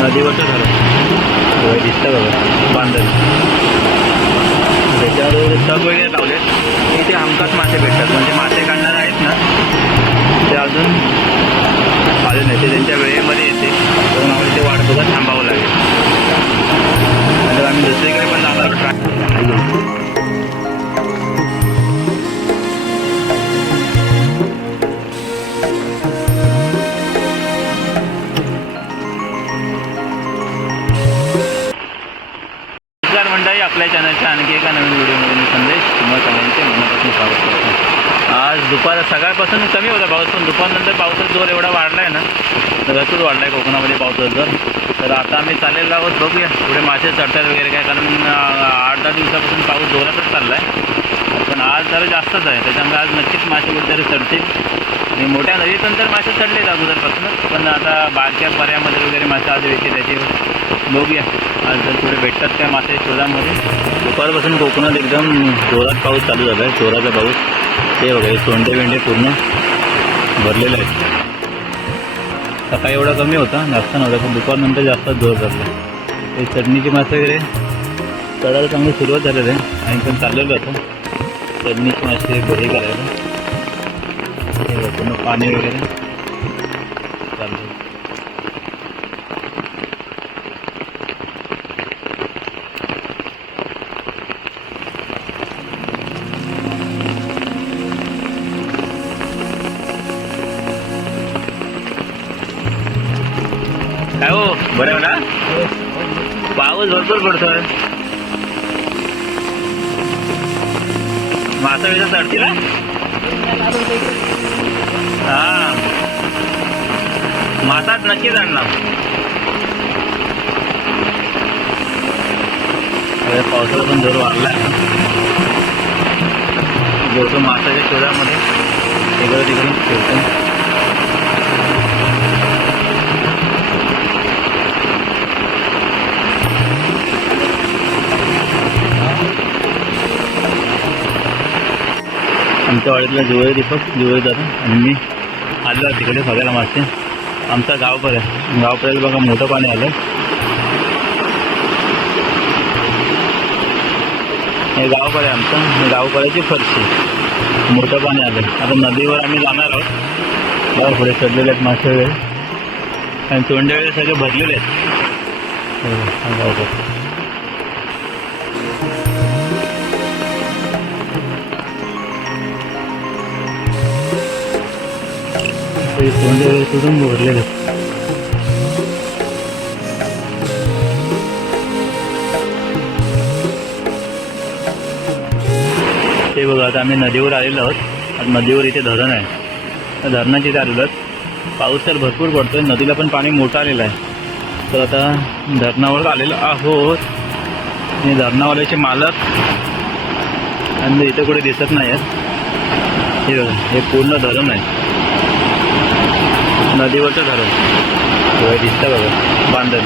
नदीवरचं झालं. दिसतं बघा बांधल. त्याच्यावर टग वगैरे लावले. इथे हमखास मासे भेटतात म्हणजे मासे काढणारे आहेत ना ते अजून आले नाही ते त्यांच्या वेळेमध्ये येते. म्हणून आम्हाला ते वाट बघत थांबावं लागेल. नंतर आम्ही दुसरीकडे पण जाणार ट्राय दुपार सकाळपासून कमी होता पाऊस पण दुपारनंतर पावसाचा जोर एवढा वाढला आहे ना तर भरपूर वाढला आहे कोकणामध्ये पावसाचा जोर. तर आता आम्ही चाललेलो आहोत बघूया. पुढे मासे चढतात वगैरे काय कारण आठ दहा दिवसापासून पाऊस जोरातच चालला आहे पण आज जरा जास्तच आहे त्याच्यामुळे आज नक्कीच मासे कुठेतरी चढतील. आणि मोठ्या नदीतून तर मासे चढलेत अगोदरपासून पण आता बारक्या पर्यामध्ये वगैरे मासे आज येते त्याचे बघूया. आज जर पुढे भेटतात त्या मासे शोधामध्ये. दुपारपासून कोकणात एकदम जोरात पाऊस चालू झाला आहे जोराचा पाऊस. ते बघा सोंडे वेंडे पूर्ण भरलेले आहेत. सकाळी एवढा कमी होता नाश्ता नव्हता पण दुपारनंतर जास्त जोर झाला हे चटणीची मासे वगैरे चढायला चांगली सुरुवात झालेली आहे. आणि पण चाललेलो होतो चटणीची मासे बरे करायला. हे पूर्ण पाणी वगैरे. बरं ना? पाऊस भरपूर पडतोय. मासा विसा चढतील हा? हा. मासात नक्कीच आणणार पावसाला पण जोर वाढला जोर मासाच्या शोधामध्ये इकडं तिकडून फिरतो आमच्या वाड्यातला जुळे दीपक जुळे दादा आणि मी. आलो तिकडे बघायला मासे आमचा गावपर आहे. गावपर्यंत बघा मोठं पाणी आलं हे गावपर आहे आमचं. हे गावपऱ्याची फरशी मोठं पाणी आलं आता नदीवर आम्ही जाणार आहोत. बघा पुढे चढलेले आहेत मासे वगैरे. आणि तोंडे वगैरे सगळे भरलेले आहेत. हो, हे हा ते तुटून भरलेले? ते बघा आता आम्ही नदीवर आलेलो आहोत. नदीवर इथे धरण आहे. त्या धरणाची इथे आलेलो पाऊस तर भरपूर पडतोय. नदीला पण पाणी मोठं आलेलं आहे. तर आता धरणावर आलेलो आहोत. आणि धरणावाल्याचे मालक आणि इथं कुठे दिसत नाही आहेत हे बघा हे पूर्ण धरण आहे. नदीवरचं धरण. बघा दिसतं बघा बांधण.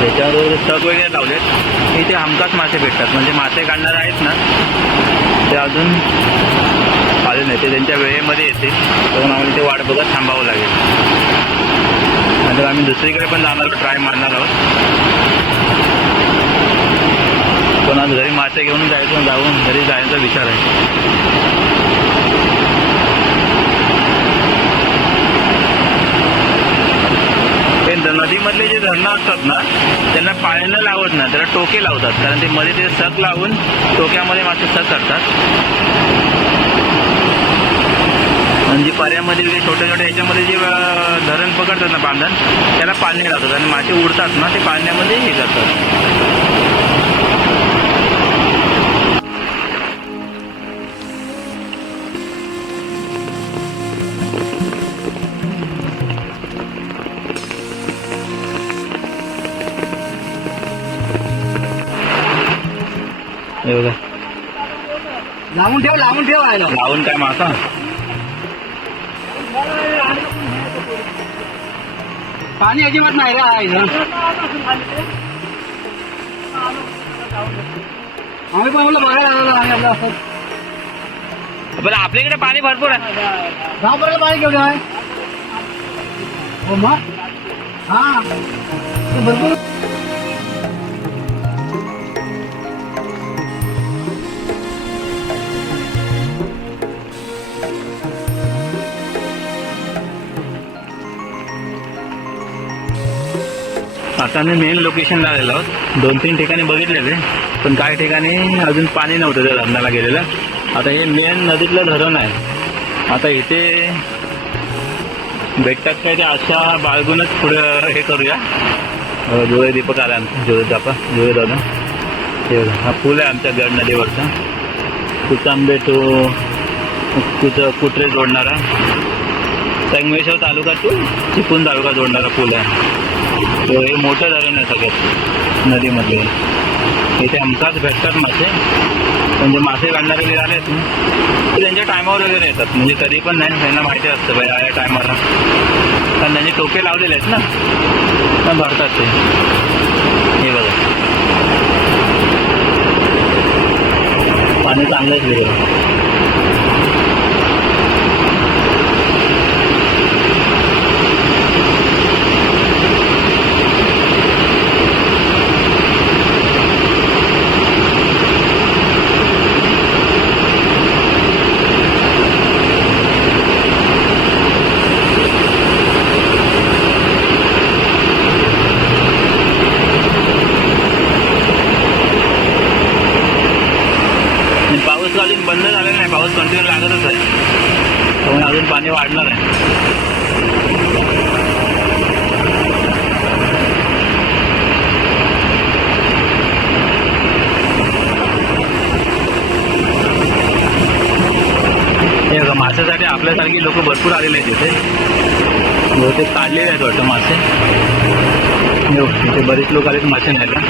त्याच्यावर तग वगैरे लावलेत. इथे हमखास मासे भेटतात. म्हणजे मासे काढणारे आहेत ना ते अजून आले नाही ते त्यांच्या वेळेमध्ये येते म्हणून आम्हाला ते वाट बघत थांबावं लागेल. नंतर आम्ही दुसरीकडे पण जाणार ट्राय मारणार आहोत. पण आज घरी मासे घेऊन जायचं जाऊन घरी जायचा विचार आहे ते द- नदीमधले जे धरणं असतात ना त्यांना पाण्याला लावत नाही त्याला टोके लावतात. कारण ते मध्ये ते सक लावून टोक्यामध्ये मासे सक करतात. म्हणजे पर्यामध्ये जे छोट्या छोट्या ह्याच्यामध्ये जे धरण पकडतात ना बांधण त्याला पाणी लावतात. आणि मासे उडतात ना ते पाळण्यामध्ये हे करतात. हे बघा. लावून ठेव लावून ठेव आहे लावून काय मासा पाणी अजिबात नाही आम्ही पण म्हणलं बघायला आपलं असं. पण आपल्याकडे पाणी भरपूर आहे. पाणी केवढं आहे? हो मग? हा. भरपूर. आता मी मेन लोकेशनला आलेलो आहोत. दोन तीन ठिकाणी बघितलेले पण काही ठिकाणी अजून पाणी नव्हतं त्या धरणाला गेलेलं. आता हे मेन नदीतलं धरण आहे. आता इथे भेटतात काय ते आशा बाळगूनच पुढे हे करूया. जुळे जोळे दीपक आला आमचा जोळे दापा जोळे दादा. हे बघा, हा पूल आहे आमच्या गड नदीवरचा. कुचांबे तो कुच कुत्रे जोडणारा. संगमेश्वर तालुका टू चिपळूण तालुका जोडणारा पूल आहे. हे मोठं धरण आहे सगळ्यात नदीमध्ये. इथे आमचाच भेटतात मासे. म्हणजे मासे काढणारे जे आले ना ते त्यांच्या टायमावर वगैरे येतात. म्हणजे कधी पण नाही त्यांना माहिती असतं बाई या टायमाला कारण त्यांचे टोके लावलेले आहेत ना. पण भरतात ते. हे बघा. पाणी चांगलंच वेगळं आणि पाऊस अजून बंद झालेला नाही पाऊस कंटिन्यू लागतच आहे त्यामुळे अजून पाणी वाढणार आहे. माशासाठी आपल्यासारखी लोक भरपूर आलेले आहेत तिथे बहुतेक काढलेले आहेत वाटतं मासे. तिथे बरेच लोक आलेत मासे न्यायला.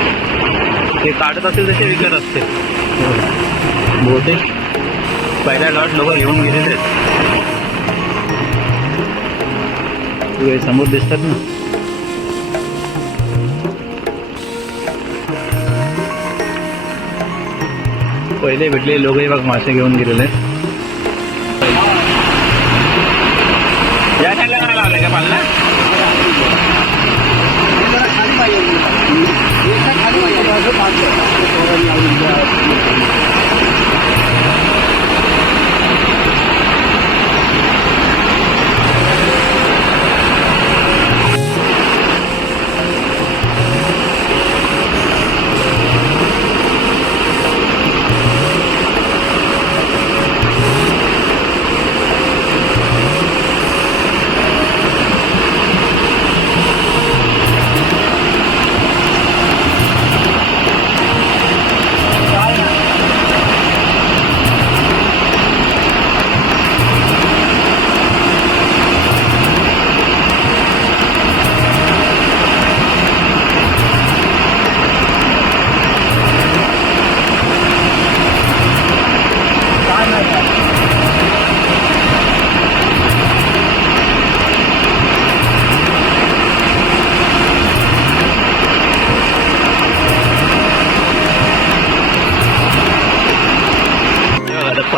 ते काढत असेल तसे विकत असते बहुतेक पहिल्या लॉट लोक घेऊन गेलेले आहेत. हे समोर दिसतात ना. पहिले भेटले लोकही बघ मासे घेऊन गेलेले. या नाही का पालना? खाली पाहिजे.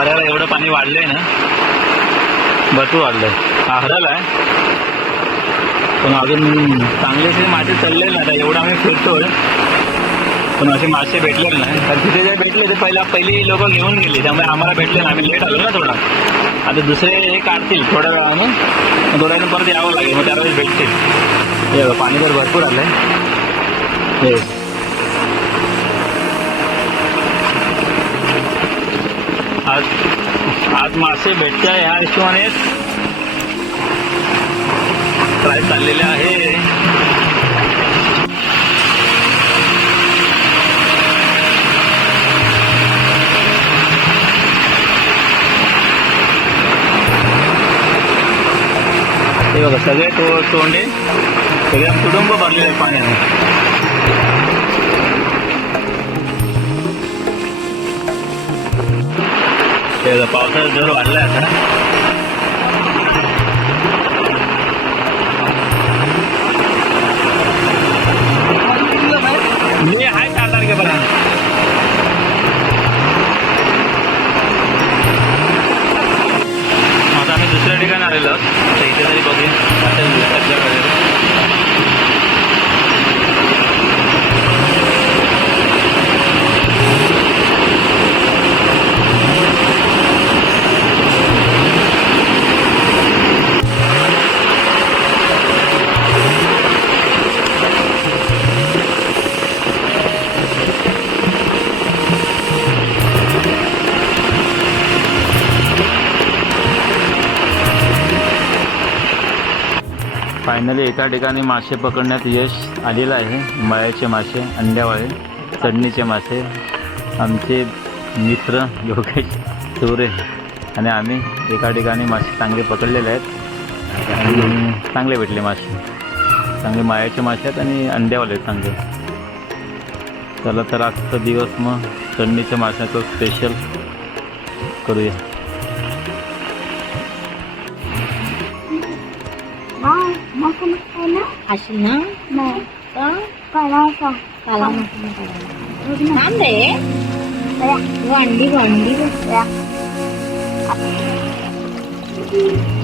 हे एवढं पाणी वाढलंय ना भरपूर वाढलंय. हा आहे. पण अजून चांगलेचे मासे चालले ना आता एवढं आम्ही फिरतोय. पण असे मासे भेटले नाही. तर तिथे जे भेटले ते पहिला पहिली लोक घेऊन गेली. त्यामुळे आम्हाला भेटले ना आम्ही लेट आलो ना थोडा. आता दुसरे हे काढतील थोड्या वेळानं. मग थोड्या वेळानं परत यावं लागेल. मग त्यावेळेस भेटतील. पाणी तर भरपूर आलंय. हे आज आज मासे भेटते ह्या हिशोबाने. ट्राय चाललेले आहे. हे बघा सगळे तो तोंडे सगळे कुटुंब भरलेले आहे पाण्याने. ते बघा, पावसाचा जोर वाढलाय आता मी फायनली एका ठिकाणी मासे पकडण्यात यश आलेलं आहे. मळ्याचे मासे अंड्यावाळे चढणीचे मासे आमचे मित्र योगेश चोरे आणि आम्ही एका ठिकाणी मासे चांगले पकडलेले आहेत. आणि चांगले भेटले मासे. चांगले मायाचे मासे आहेत आणि अंड्यावाले आहेत चांगले. चला तर आजचा दिवस मग चढणीच्या माशाचं स्पेशल करूया. kumusta na? Kasi na? Ma. Ma. Ma. Ma. Ma. Ma. Ma. Ma. Ma. Ma.